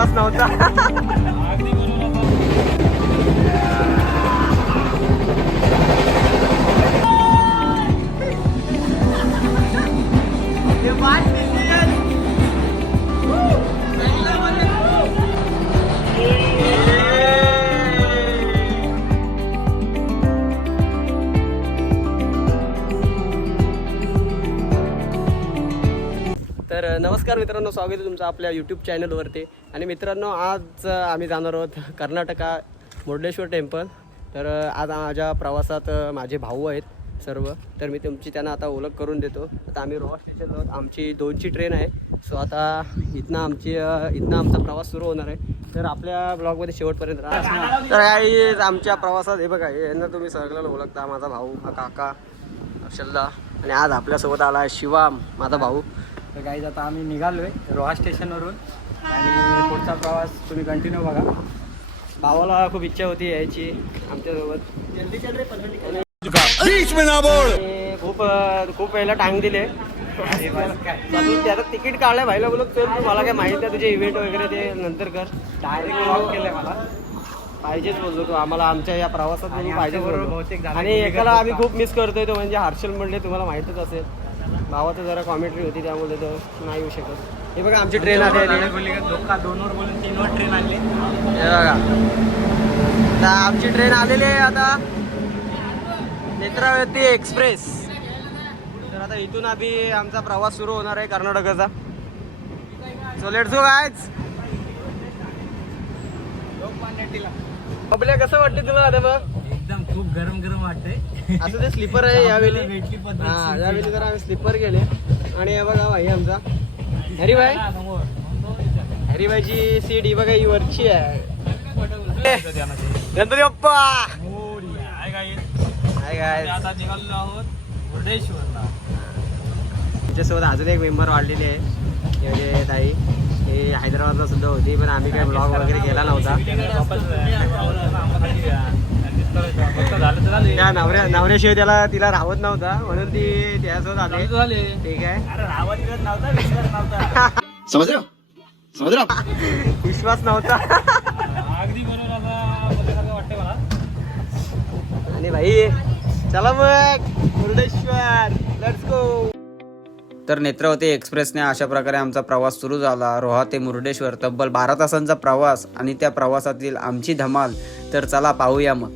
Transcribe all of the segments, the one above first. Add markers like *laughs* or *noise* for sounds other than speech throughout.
विश्वास नव्हता *laughs* नमस्कार मित्रांनो स्वागत आहे तुमचं आपल्या यूट्यूब चॅनलवरती आणि मित्रांनो आज आम्ही जाणार आहोत कर्नाटका मुर्डेश्वर टेम्पल. तर आज माझ्या प्रवासात माझे भाऊ आहेत सर्व. तर मी तुमची त्यांना आता ओळख करून देतो. आता आम्ही रोहा स्टेशनला आहोत. आमची दोनची ट्रेन आहे. सो आता इथनं आमची इथनं आमचा प्रवास सुरू होणार आहे. तर आपल्या ब्लॉगमध्ये शेवटपर्यंत राहा. तर काही आमच्या प्रवासात हे बघा यांना तुम्ही सगळ्याला ओळखता. माझा भाऊ हा काका अक्षलदा आणि आज आपल्यासोबत आला आहे शिवाम माझा भाऊ. तर गाईज आता आम्ही निघालोय रोहा स्टेशनवरून आणि पुढचा प्रवास तुम्ही कंटिन्यू बघा. भावाला खूप इच्छा होती यायची आमच्यासोबत. खूप खूप वेळेला टांग दिले. त्याचं तिकीट काढलंय भाईला बोलत चल तू मला काय माहिती आहे तुझे इव्हेंट वगैरे ते नंतर कर. डायरेक्ट कॉल केलंय मला. पाहिजेच बोलतो तू. आम्हाला आमच्या या प्रवासात झालं आणि एकाला आम्ही. खूप मिस करतोय तो म्हणजे हर्षल म्हणले तुम्हाला माहितच असेल. भावाचं जरा कॉमेंट्री होती त्यामुळे तो नाही येऊ शकत. हे बघा आमची ट्रेन आली. दोनवर बोलून तीनवर ट्रेन आणली. हे बघा. आता आमची ट्रेन आलेली आहे आता. नेत्रावती एक्सप्रेस तर आता इथून आम्ही आमचा प्रवास सुरू होणार आहे कर्नाटकाचा. सो लेट्स गो गायज आपल्या कसं वाटते तुला आता मग? एकदम खूप गरम गरम वाटतंय. असं ते स्लीपर आहे यावेळी? भेटली पद्धत हा यावेळी जर आम्ही स्लीपर गेले. आणि हे बघा भाई आमचा. हरिभाई? हरिभाईची सीट ही बघा ही वरची आहे. गणपती बाप्पा. हाय गाय आता निघालेलो आहोत मुर्डेश्वरला. त्याच्यासोबत अजून एक मेंबर वाढलेली आहे. म्हणजे ताई हे हैदराबादला सुद्धा होती पण आम्ही काय ब्लॉग वगैरे केला नव्हता. त्या नवऱ्या नवऱ्याशिवाय त्याला तिला राहत नव्हता. म्हणून ती त्यासोबत आले. झाले. ठीक आहे. करत नव्हता विश्वास नव्हता. समझ रहे हो समझ रहे हो विश्वास नव्हता. अगदी बरोबर वाटतंय मला. आणि भाई चला मग. मुर्डेश्वर लेट्स गो तर नेत्रावती एक्सप्रेसने अशा प्रकारे आमचा प्रवास सुरू झाला. रोहा ते मुर्डेश्वर तब्बल बारा तासांचा प्रवास आणि त्या प्रवासातील आमची धमाल. तर चला पाहूया मग.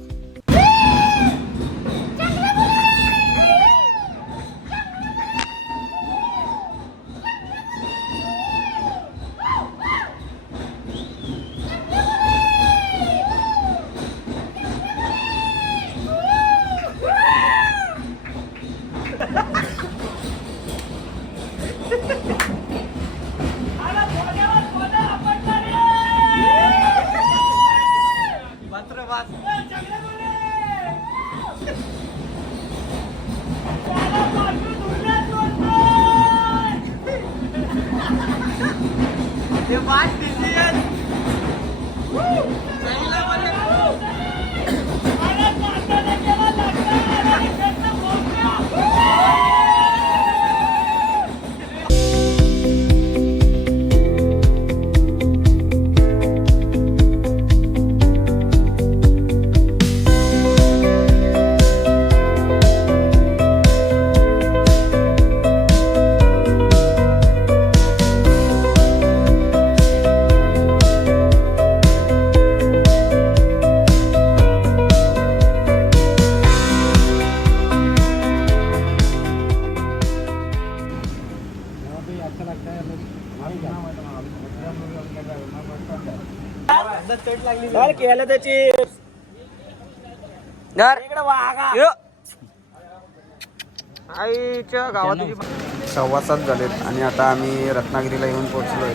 केलं त्याची आईच्या गावात सव्वा सात झालेत आणि आता आम्ही रत्नागिरीला येऊन पोहोचलोय.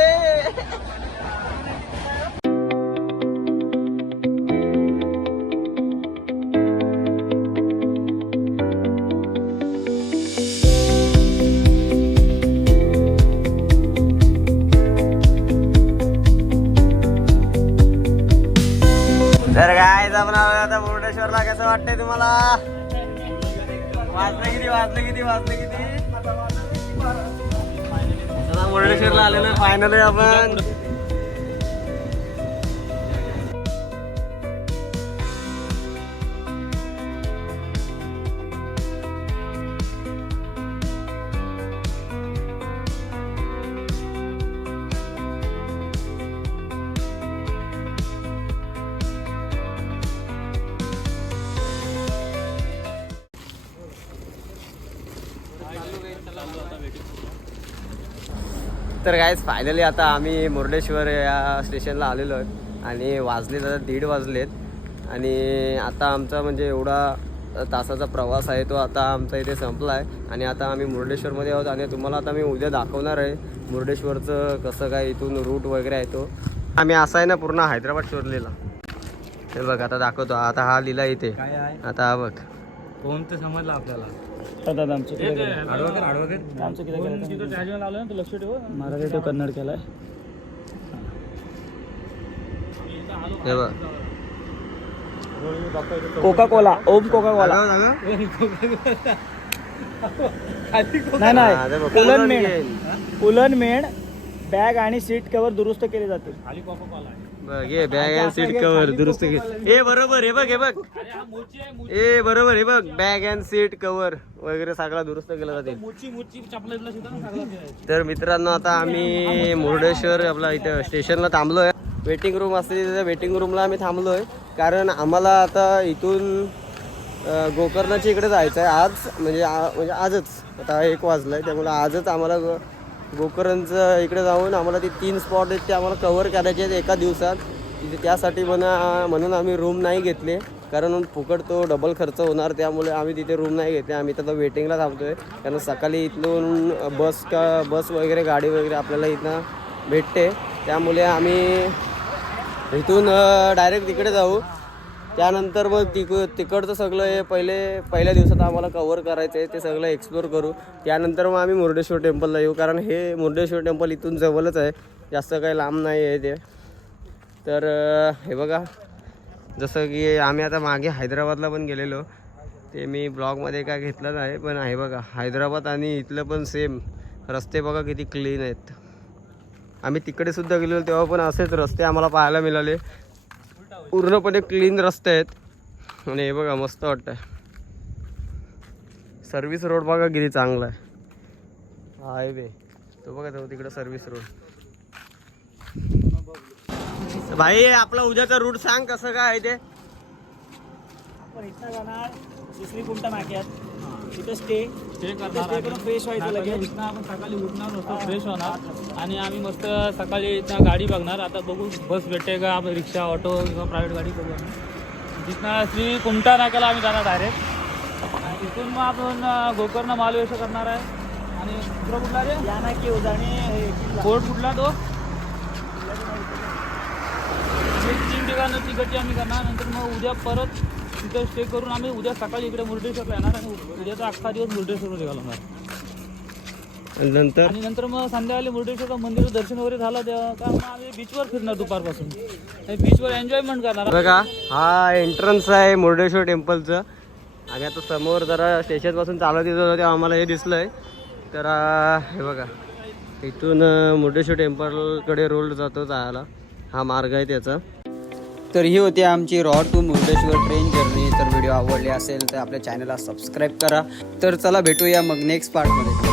वाजलं किती वाजलं किती वाजलं किती? आता मुर्डेश्वरला आलेलो आहे आपण. तर कायच फायनली आता आम्ही मुर्डेश्वर या स्टेशनला आलेलो आहे. आणि वाजलेत आता दीड वाजलेत. आणि आता आमचा म्हणजे एवढा तासाचा प्रवास आहे तो आता आमचा इथे संपला आहे आणि आता आम्ही मुर्डेश्वरमध्ये आहोत आणि तुम्हाला आता मी उद्या दाखवणार आहे मुर्डेश्वरचं कसं काय इथून रूट वगैरे आहे तो. आम्ही असा आहे ना पूर्ण हैदराबाद शोधलेला हे बघ आता दाखवतो. आता हा लिहिला इथे. काय आहे? आता हा बघ. कोणतं समजलं आपल्याला? दादा आमचं आडवकर आमचं किती मराठी तो कन्नड केलाय. कोका कोला ओम कोका कोला. नाही नाही पुलन पुलन मेण. घेईन. पुलन मेण बॅग आणि सीट कव्हर दुरुस्त केले जाते बघ हे बॅग अँड सीट कव्हर दुरुस्त घे ए बरोबर हे बघ हे बघ. ए बरोबर हे बघ बॅग अँड सीट कव्हर वगैरे सगळा दुरुस्त केला जाते. तर मित्रांनो आता आम्ही मुर्डेश्वर आपला इथं स्टेशनला थांबलोय. वेटिंग रूम असते तिथे वेटिंग रूमला आम्ही थांबलोय. कारण आम्हाला आता इथून गोकर्णाच्या इकडे जायचं आहे आज म्हणजे म्हणजे आजच. आता एक वाजलंय त्यामुळे आजच आम्हाला गोकरणचं इकडे जाऊन आम्हाला ते तीन स्पॉट आहेत ते आम्हाला कवर करायचे आहेत एका दिवसात. तिथे त्यासाठी म्हणा म्हणून आम्ही रूम नाही घेतले. कारण फुकट तो डबल खर्च होणार त्यामुळे आम्ही तिथे रूम नाही घेतले. आम्ही तर वेटिंगला थांबतोय. कारण सकाळी इथून बस का बस वगैरे गाडी वगैरे आपल्याला इथं भेटते. त्यामुळे आम्ही इथून डायरेक्ट तिकडे जाऊ. त्यानंतर मग तिक तिकडचं सगळं हे पहिले पहिल्या दिवसात आम्हाला कवर करायचं आहे ते सगळं एक्सप्लोर करू. त्यानंतर मग आम्ही मुर्डेश्वर टेम्पलला येऊ कारण हे मुर्डेश्वर टेम्पल इथून जवळच आहे. जास्त काही लांब नाही आहे ते. तर हे बघा. जसं की आम्ही आता मागे हैदराबादला पण गेलेलो. ते मी ब्लॉगमध्ये काय घेतलं नाही पण आहे बघा. हैदराबाद आणि इथलं पण सेम रस्ते बघा किती क्लीन आहेत. आम्ही तिकडे सुद्धा गेलेलो तेव्हा पण असेच रस्ते आम्हाला पाहायला मिळाले. पूर्णपणे क्लीन रस्ते आहेत. आणि हे बघा मस्त वाटतं सर्व्हिस रोड बघा किती चांगला आहे. हायवे तो बघा तो तिकडं सर्व्हिस रोड भाई आपला उद्याचा रूट सांग कसं काय आहे ते. आपण इथं जाणार दुसरी कुंटा नाक्यात तिथं स्टे स्टे करणार स्टे करून फ्रेश व्हायचं लगेच. इथनं आपण सकाळी उठणार मस्त फ्रेश होणार. आणि आम्ही मस्त सकाळी इथनं गाडी बघणार. आता बघू बस भेटते का आपण रिक्षा ऑटो किंवा प्रायव्हेट गाडी बघू आम्ही तिथनं श्री कुमटा नाक्याला आम्ही जाणार डायरेक्ट आणि तिथून मग आपण अं, गोकर्ण महाबळेश्वर करणार आहे. आणि दुसरा कुठला रे? या ना की हे किल्ला. फोर्ट कुठला तो? हे तीन ठिकाणं तिकडची आम्ही करणार. नंतर मग उद्या परत तिथं स्टे करून आम्ही उद्या सकाळी इकडे मुर्डेश्वरला येणार आणि उद्याचा अख्खा दिवस मुर्डेश्वरमध्ये घालवणार नंतर? आणि नंतर मग संध्याकाळी मुर्डेश्वर मंदिराचं दर्शन वगैरे झालं तेव्हा का मग आम्ही बीचवर फिरणार दुपारपासून. बीचवर एन्जॉयमेंट करणार. बघा हा एंट्रन्स आहे मुर्डेश्वर टेम्पलचं आणि आता समोर जरा स्टेशनपासून चालत येत होतं तेव्हा आम्हाला हे दिसलंय. तर आ, हे बघा. इथून मुर्डेश्वर टेम्पलकडे रोड जातो जायला. हा मार्ग आहे त्याचा. तर ही होती आमची road to Murdeshwar train journey. तर व्हिडिओ आवडली असेल तर आपल्या चॅनलला सबस्क्राईब करा. तर चला भेटूया मग नेक्स्ट पार्टमध्ये